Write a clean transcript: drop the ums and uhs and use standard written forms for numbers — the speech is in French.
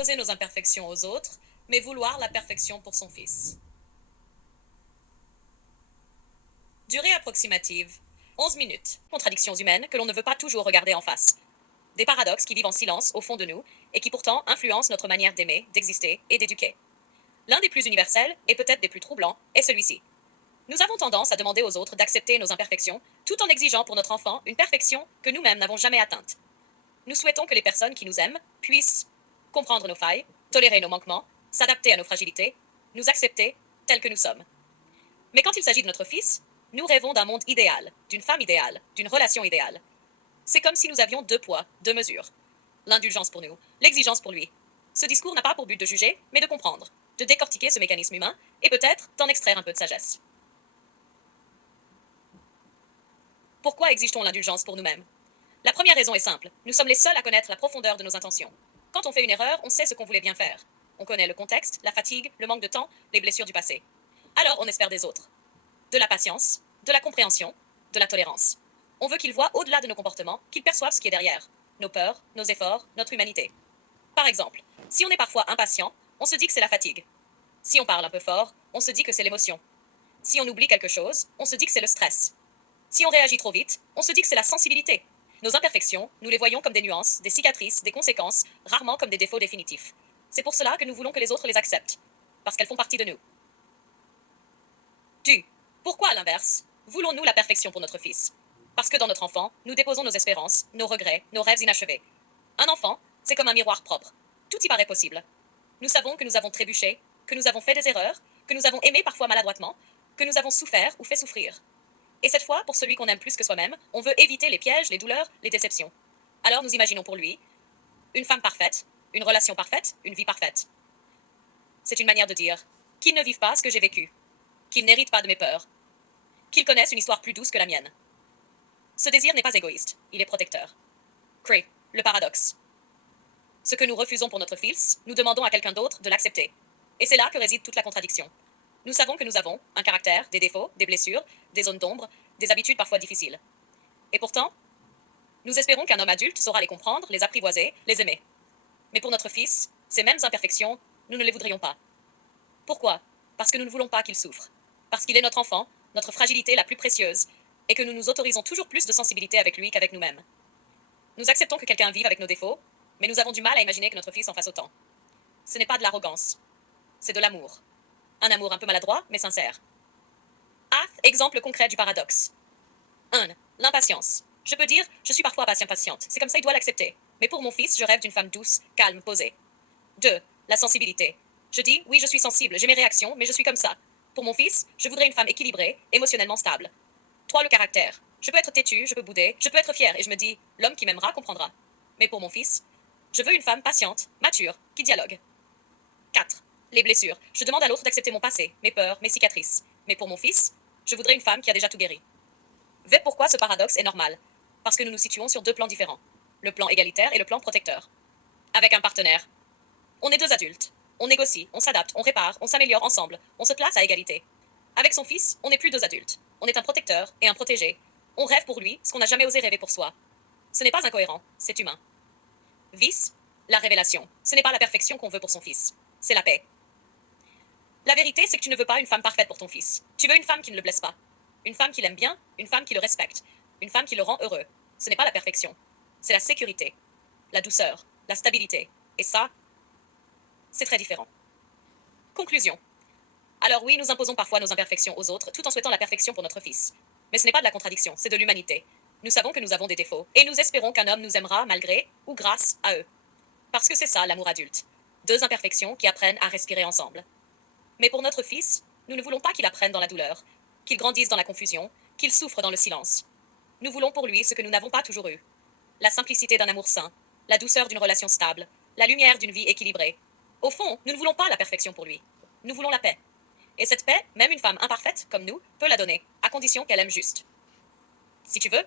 imposer nos imperfections aux autres, mais vouloir la perfection pour son fils. Durée approximative 11 minutes. Contradictions humaines que l'on ne veut pas toujours regarder en face. Des paradoxes qui vivent en silence au fond de nous et qui pourtant influencent notre manière d'aimer, d'exister et d'éduquer. L'un des plus universels, et peut-être des plus troublants, est celui-ci. Nous avons tendance à demander aux autres d'accepter nos imperfections, tout en exigeant pour notre enfant une perfection que nous-mêmes n'avons jamais atteinte. Nous souhaitons que les personnes qui nous aiment puissent comprendre nos failles, tolérer nos manquements, s'adapter à nos fragilités, nous accepter tels que nous sommes. Mais quand il s'agit de notre fils, nous rêvons d'un monde idéal, d'une femme idéale, d'une relation idéale. C'est comme si nous avions deux poids, deux mesures. L'indulgence pour nous, l'exigence pour lui. Ce discours n'a pas pour but de juger, mais de comprendre, de décortiquer ce mécanisme humain et peut-être d'en extraire un peu de sagesse. Pourquoi exige-t-on l'indulgence pour nous-mêmes? La première raison est simple. Nous sommes les seuls à connaître la profondeur de nos intentions. Quand on fait une erreur, on sait ce qu'on voulait bien faire. On connaît le contexte, la fatigue, le manque de temps, les blessures du passé. Alors on espère des autres. De la patience, de la compréhension, de la tolérance. On veut qu'ils voient au-delà de nos comportements, qu'ils perçoivent ce qui est derrière. Nos peurs, nos efforts, notre humanité. Par exemple, si on est parfois impatient, on se dit que c'est la fatigue. Si on parle un peu fort, on se dit que c'est l'émotion. Si on oublie quelque chose, on se dit que c'est le stress. Si on réagit trop vite, on se dit que c'est la sensibilité. Nos imperfections, nous les voyons comme des nuances, des cicatrices, des conséquences, rarement comme des défauts définitifs. C'est pour cela que nous voulons que les autres les acceptent, parce qu'elles font partie de nous. Pourquoi à l'inverse, voulons-nous la perfection pour notre fils? Parce que dans notre enfant, nous déposons nos espérances, nos regrets, nos rêves inachevés. Un enfant, c'est comme un miroir propre. Tout y paraît possible. Nous savons que nous avons trébuché, que nous avons fait des erreurs, que nous avons aimé parfois maladroitement, que nous avons souffert ou fait souffrir. Et cette fois, pour celui qu'on aime plus que soi-même, on veut éviter les pièges, les douleurs, les déceptions. Alors nous imaginons pour lui une femme parfaite, une relation parfaite, une vie parfaite. C'est une manière de dire qu'il ne vive pas ce que j'ai vécu, qu'il n'hérite pas de mes peurs, qu'il connaisse une histoire plus douce que la mienne. Ce désir n'est pas égoïste, il est protecteur. Cray, le paradoxe. Ce que nous refusons pour notre fils, nous demandons à quelqu'un d'autre de l'accepter. Et c'est là que réside toute la contradiction. Nous savons que nous avons un caractère, des défauts, des blessures, des zones d'ombre, des habitudes parfois difficiles. Et pourtant, nous espérons qu'un homme adulte saura les comprendre, les apprivoiser, les aimer. Mais pour notre fils, ces mêmes imperfections, nous ne les voudrions pas. Pourquoi? Parce que nous ne voulons pas qu'il souffre. Parce qu'il est notre enfant, notre fragilité la plus précieuse, et que nous nous autorisons toujours plus de sensibilité avec lui qu'avec nous-mêmes. Nous acceptons que quelqu'un vive avec nos défauts, mais nous avons du mal à imaginer que notre fils en fasse autant. Ce n'est pas de l'arrogance, c'est de l'amour. Un amour un peu maladroit, mais sincère. Exemple concret du paradoxe. 1. L'impatience. Je peux dire, je suis parfois patiente. C'est comme ça, il doit l'accepter. Mais pour mon fils, je rêve d'une femme douce, calme, posée. 2. La sensibilité. Je dis, oui, je suis sensible, j'ai mes réactions, mais je suis comme ça. Pour mon fils, je voudrais une femme équilibrée, émotionnellement stable. 3. Le caractère. Je peux être têtue, je peux bouder, je peux être fière, et je me dis, l'homme qui m'aimera comprendra. Mais pour mon fils, je veux une femme patiente, mature, qui dialogue. 4. Les blessures. Je demande à l'autre d'accepter mon passé, mes peurs, mes cicatrices. Mais pour mon fils, je voudrais une femme qui a déjà tout guéri. Pourquoi ce paradoxe est normal? Parce que nous nous situons sur deux plans différents. Le plan égalitaire et le plan protecteur. Avec un partenaire. On est deux adultes. On négocie, on s'adapte, on répare, on s'améliore ensemble. On se place à égalité. Avec son fils, on n'est plus deux adultes. On est un protecteur et un protégé. On rêve pour lui ce qu'on n'a jamais osé rêver pour soi. Ce n'est pas incohérent, c'est humain. Vice, la révélation. Ce n'est pas la perfection qu'on veut pour son fils. C'est la paix. La vérité, c'est que tu ne veux pas une femme parfaite pour ton fils. Tu veux une femme qui ne le blesse pas. Une femme qui l'aime bien, une femme qui le respecte. Une femme qui le rend heureux. Ce n'est pas la perfection. C'est la sécurité, la douceur, la stabilité. Et ça, c'est très différent. Conclusion. Alors oui, nous imposons parfois nos imperfections aux autres, tout en souhaitant la perfection pour notre fils. Mais ce n'est pas de la contradiction, c'est de l'humanité. Nous savons que nous avons des défauts, et nous espérons qu'un homme nous aimera malgré ou grâce à eux. Parce que c'est ça, l'amour adulte. Deux imperfections qui apprennent à respirer ensemble. Mais pour notre fils, nous ne voulons pas qu'il apprenne dans la douleur, qu'il grandisse dans la confusion, qu'il souffre dans le silence. Nous voulons pour lui ce que nous n'avons pas toujours eu. La simplicité d'un amour sain, la douceur d'une relation stable, la lumière d'une vie équilibrée. Au fond, nous ne voulons pas la perfection pour lui. Nous voulons la paix. Et cette paix, même une femme imparfaite, comme nous, peut la donner, à condition qu'elle aime juste. Si tu veux,